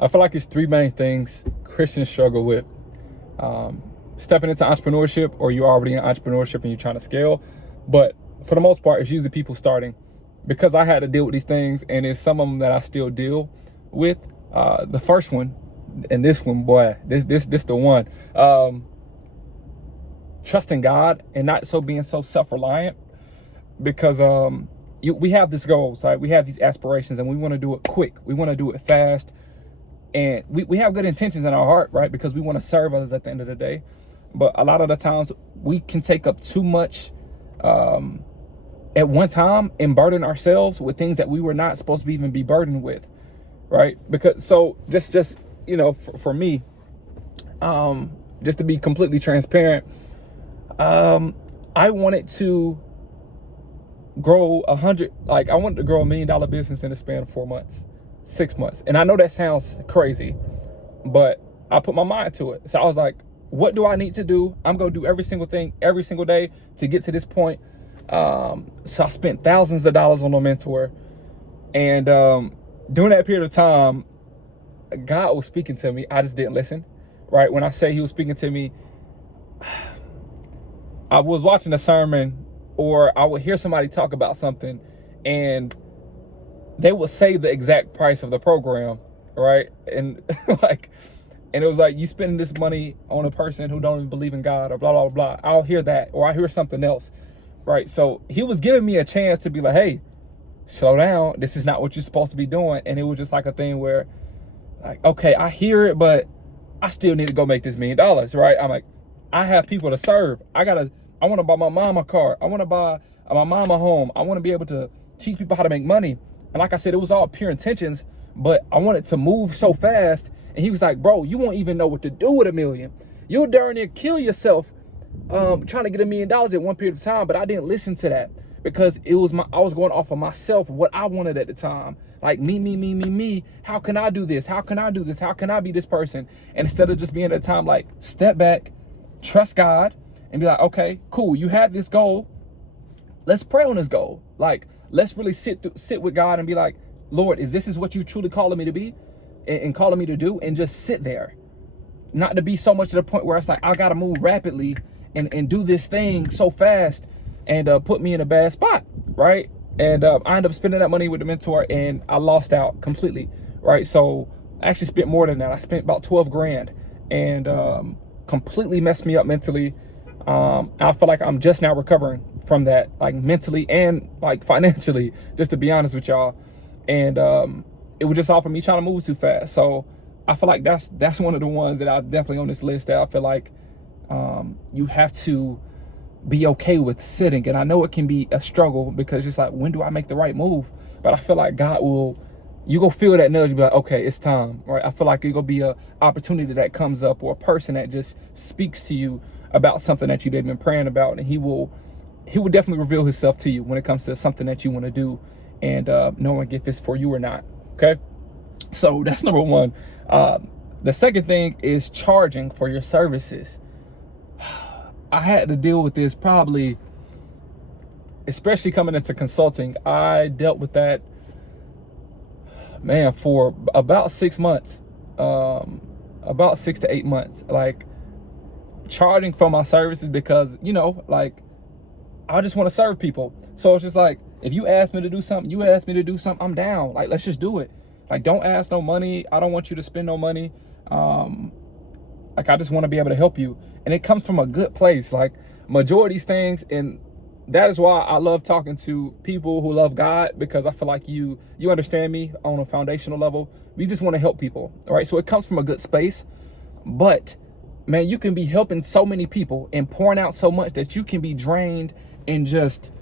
I feel like it's three main things Christians struggle with. Stepping into entrepreneurship, or you're already in entrepreneurship and you're trying to scale. But for the most part, it's usually people starting. Because I had to deal with these things, and it's some of them that I still deal with. The first one, and this one, boy, this the one. Trusting God and not being so self-reliant, because we have these goals, right? We have these aspirations, and we want to do it quick. We want to do it fast, and we have good intentions in our heart, right? Because we want to serve others at the end of the day. But a lot of the times we can take up too much at one time and burden ourselves with things that we were not supposed to even be burdened with, right? Because so just for me, just to be completely transparent, I wanted to grow I wanted to grow $1 million business in the span of 4 months, 6 months. And I know that sounds crazy, but I put my mind to it. So I was like, what do I need to do? I'm going to do every single thing every single day to get to this point. So I spent thousands of dollars on a mentor. And during that period of time, God was speaking to me. I just didn't listen, right? When I say he was speaking to me, I was watching a sermon, or I would hear somebody talk about something, and they would say the exact price of the program, right? And and it was like, you spending this money on a person who don't even believe in God, or blah, blah, blah. I'll hear that, or I hear something else, right? So he was giving me a chance to be like, hey, slow down. This is not what you're supposed to be doing. And it was just like a thing where, like, okay, I hear it, but I still need to go make this $1 million, right? I'm like, I have people to serve. I want to buy my mom a car. I want to buy my mom a home. I want to be able to teach people how to make money. And like I said, it was all pure intentions, but I wanted to move so fast. And he was like, bro, you won't even know what to do with $1 million. You'll darn near kill yourself trying to get $1 million at one period of time. But I didn't listen to that, because I was going off of myself, what I wanted at the time. Like me. How can I do this? How can I do this? How can I be this person? And instead of just being at a time, like, step back, trust God, and be like, okay, cool. You have this goal. Let's pray on this goal. Like, let's really sit with God and be like, Lord, is this what you truly calling me to be and calling me to do? And just sit there, not to be so much to the point where it's like, I got to move rapidly and do this thing so fast and put me in a bad spot, right? And I ended up spending that money with the mentor, and I lost out completely, right? So I actually spent more than that. I spent about 12 grand, and completely messed me up mentally. I feel like I'm just now recovering from that, like mentally and like financially, just to be honest with y'all. And it was just all for me trying to move too fast. So I feel like that's one of the ones that I definitely on this list that I feel like you have to be okay with sitting. And I know it can be a struggle, because it's like, when do I make the right move? But I feel like God you go feel that nudge, be like, okay, it's time, right? I feel like it gonna be a opportunity that comes up, or a person that just speaks to you about something that you've been praying about, and he will definitely reveal himself to you when it comes to something that you want to do, and knowing if it's for you or not. Okay, so that's number one. The second thing is charging for your services. I had to deal with this probably, especially coming into consulting. I dealt with that, man, for about 6 months, about 6 to 8 months, like charging for my services, because, like, I just want to serve people. So it's just like, if you ask me to do something, I'm down. Like, let's just do it. Like, don't ask no money. I don't want you to spend no money. Like, I just want to be able to help you. And it comes from a good place, like majority of these things. And that is why I love talking to people who love God, because I feel like you understand me on a foundational level. We just want to help people, all right? So it comes from a good space. But, man, you can be helping so many people and pouring out so much that you can be drained and just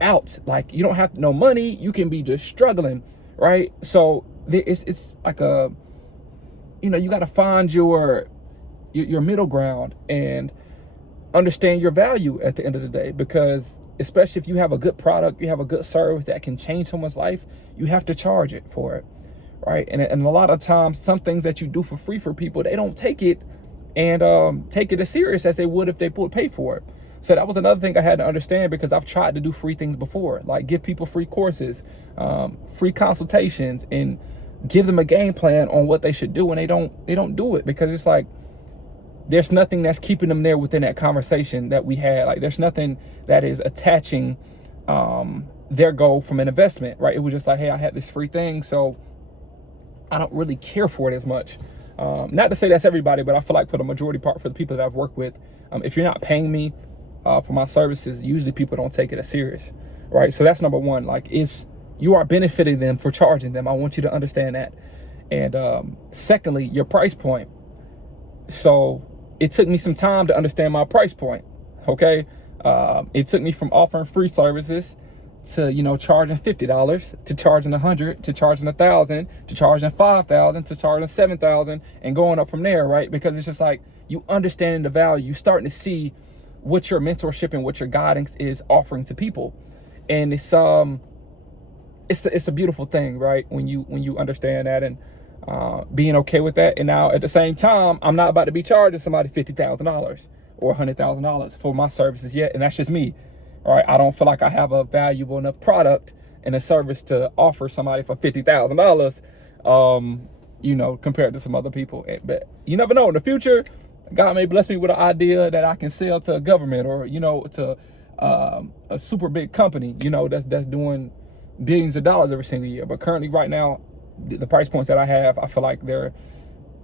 out. Like, you don't have no money. You can be just struggling, right? So it's like you got to find your middle ground and understand your value at the end of the day, because especially if you have a good product, you have a good service that can change someone's life, you have to charge it for it, right? And a lot of times, some things that you do for free for people, they don't take it and take it as serious as they would if they would pay for it. So that was another thing I had to understand, because I've tried to do free things before, like give people free courses, free consultations, and give them a game plan on what they should do, and they don't do it, because it's like there's nothing that's keeping them there within that conversation that we had. Like there's nothing that is attaching their goal from an investment, right? It was just like, hey, I had this free thing, so I don't really care for it as much. Not to say that's everybody, but I feel like for the majority part, for the people that I've worked with, if you're not paying me for my services, usually people don't take it as serious, right? So that's number one. Like, you are benefiting them for charging them. I want you to understand that. And secondly, your price point. So it took me some time to understand my price point, okay? It took me from offering free services to, charging $50, to charging $100, to charging $1,000, to charging $5,000, to charging $7,000, and going up from there, right? Because it's just like, you understanding the value, you starting to see what your mentorship and what your guidance is offering to people. And it's a beautiful thing, right? When you understand that, and being okay with that. And now at the same time, I'm not about to be charging somebody $50,000 or $100,000 for my services yet. And that's just me. All right. I don't feel like I have a valuable enough product and a service to offer somebody for $50,000, compared to some other people. But you never know, in the future, God may bless me with an idea that I can sell to a government, or, to a super big company, that's doing billions of dollars every single year. But currently right now, the price points that I have, I feel like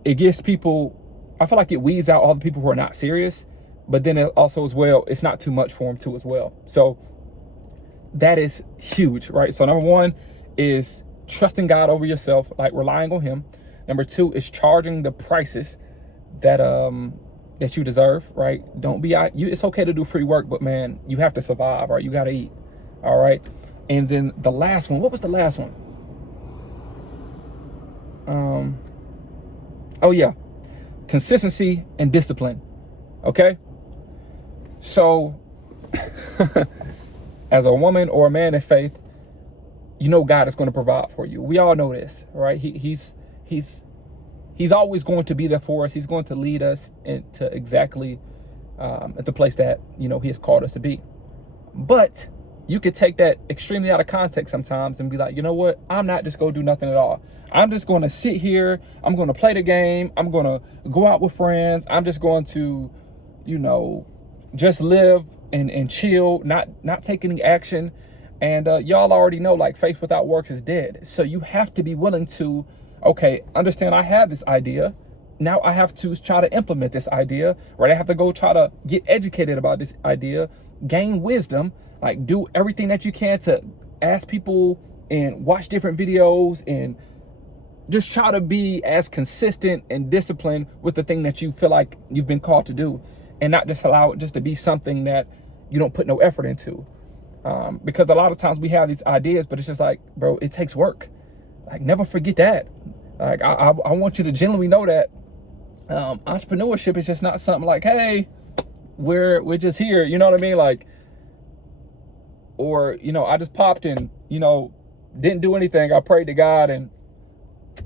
it gets people, I feel like it weeds out all the people who are not serious, but then it also as well, it's not too much for them too as well. So that is huge, right? So number one is trusting God over yourself, like relying on him. Number two is charging the prices that that you deserve, right? Don't be out. It's okay to do free work, but man, you have to survive, right? You got to eat. All right. And then the last one, what was the last one? Oh yeah, consistency and discipline. Okay. So as a woman or a man in faith, God is going to provide for you. We all know this, right? He's always going to be there for us. He's going to lead us into exactly at the place that, he has called us to be. But you could take that extremely out of context sometimes and be like, you know what? I'm not just going to do nothing at all. I'm just going to sit here. I'm going to play the game. I'm going to go out with friends. I'm just going to, just live and chill, not take any action. And y'all already know, like, faith without works is dead. So you have to be willing to, okay, understand I have this idea. Now I have to try to implement this idea, right? I have to go try to get educated about this idea, gain wisdom, like do everything that you can to ask people and watch different videos and just try to be as consistent and disciplined with the thing that you feel like you've been called to do, and not just allow it just to be something that you don't put no effort into. Because a lot of times we have these ideas, but it's just like, bro, it takes work. Like, never forget that. Like, I want you to genuinely know that entrepreneurship is just not something like, hey, we're just here. You know what I mean? Like, or, I just popped in, didn't do anything. I prayed to God, and,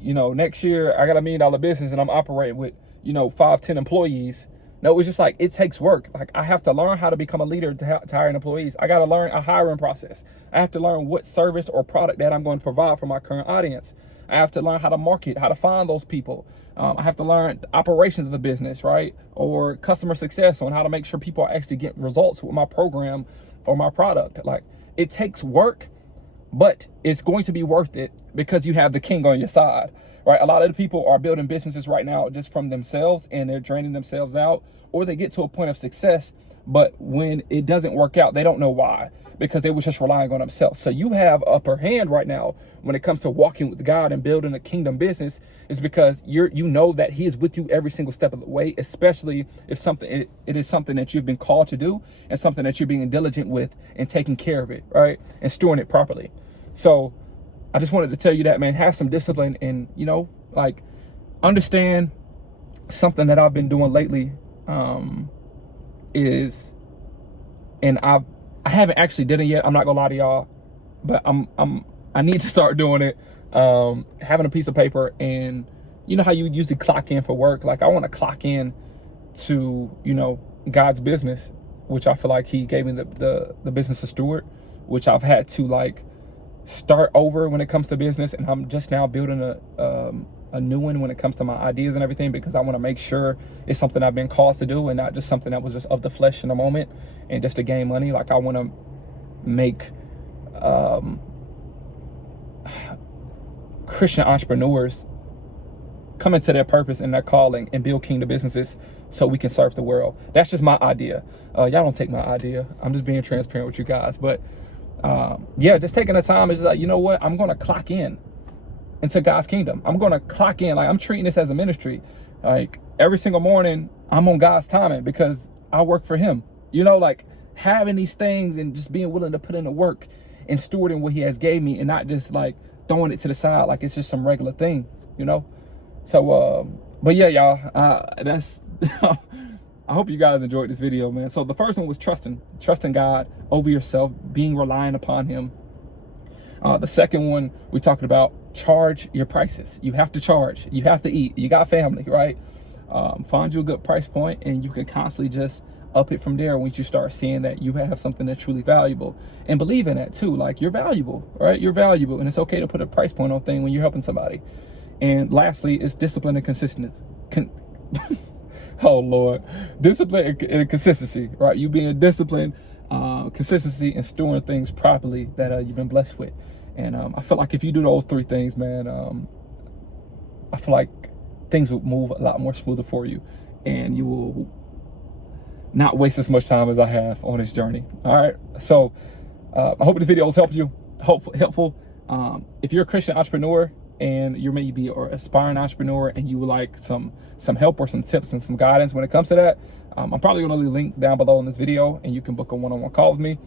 next year I got $1 million business and I'm operating with, 5-10 employees. No, it's just like, it takes work. Like, I have to learn how to become a leader to hiring employees. I got to learn a hiring process. I have to learn what service or product that I'm going to provide for my current audience. I have to learn how to market, how to find those people. I have to learn the operations of the business, right? Or customer success, on how to make sure people are actually getting results with my program or my product. Like, it takes work, but it's going to be worth it because you have the king on your side, right? A lot of the people are building businesses right now just from themselves, and they're draining themselves out, or they get to a point of success, but when it doesn't work out, they don't know why, because they was just relying on themselves. So you have upper hand right now when it comes to walking with God and building a kingdom business, is because you know that he is with you every single step of the way, especially if it is something that you've been called to do, and something that you're being diligent with and taking care of it, right? And stewarding it properly. So I just wanted to tell you that, man, have some discipline, and, like, understand something that I've been doing lately is, and I haven't actually did it yet. I'm not gonna lie to y'all, but I need to start doing it. Having a piece of paper, and you know how you usually clock in for work. Like, I want to clock in to, God's business, which I feel like he gave me the business to steward, which I've had to, like, start over when it comes to business, and I'm just now building a new one when it comes to my ideas and everything, because I want to make sure it's something I've been called to do and not just something that was just of the flesh in the moment and just to gain money. Like, I want to make Christian entrepreneurs come into their purpose and their calling and build kingdom businesses so we can serve the world. That's just my idea. Y'all don't take my idea. I'm just being transparent with you guys. But yeah, just taking the time is like, you know what? I'm going to clock in into God's kingdom. I'm going to clock in. Like, I'm treating this as a ministry. Like, every single morning, I'm on God's timing because I work for him. You know, like, having these things and just being willing to put in the work and stewarding what he has gave me, and not just like throwing it to the side like it's just some regular thing, you know? So, but yeah, y'all, that's, I hope you guys enjoyed this video, man. So the first one was trusting God over yourself, being reliant upon him. The second one, we talked about charge your prices. You have to charge, you have to eat, you got family, right? Find you a good price point, and you can constantly just up it from there once you start seeing that you have something that's truly valuable, and believe in that too. Like, you're valuable, right? You're valuable, and it's okay to put a price point on thing when you're helping somebody. And lastly, is discipline and consistency. Oh Lord, discipline and consistency, right? You being disciplined, consistency, and storing things properly that you've been blessed with. And I feel like if you do those three things, man, I feel like things will move a lot more smoother for you, and you will not waste as much time as I have on this journey. All right, so I hope the video has helped you. Helpful. If you're a Christian entrepreneur and you're maybe or aspiring entrepreneur and you would like some help or some tips and some guidance when it comes to that, I'm probably gonna leave a link down below in this video, and you can book a one-on-one call with me,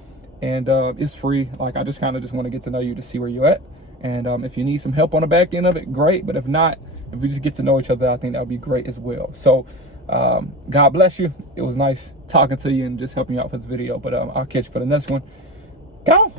and it's free. Like, I just kind of just want to get to know you to see where you're at, and if you need some help on the back end of it, great. But if not, if we just get to know each other, I think that would be great as well. So God bless you. It was nice talking to you and just helping you out for this video, but I'll catch you for the next one. Go.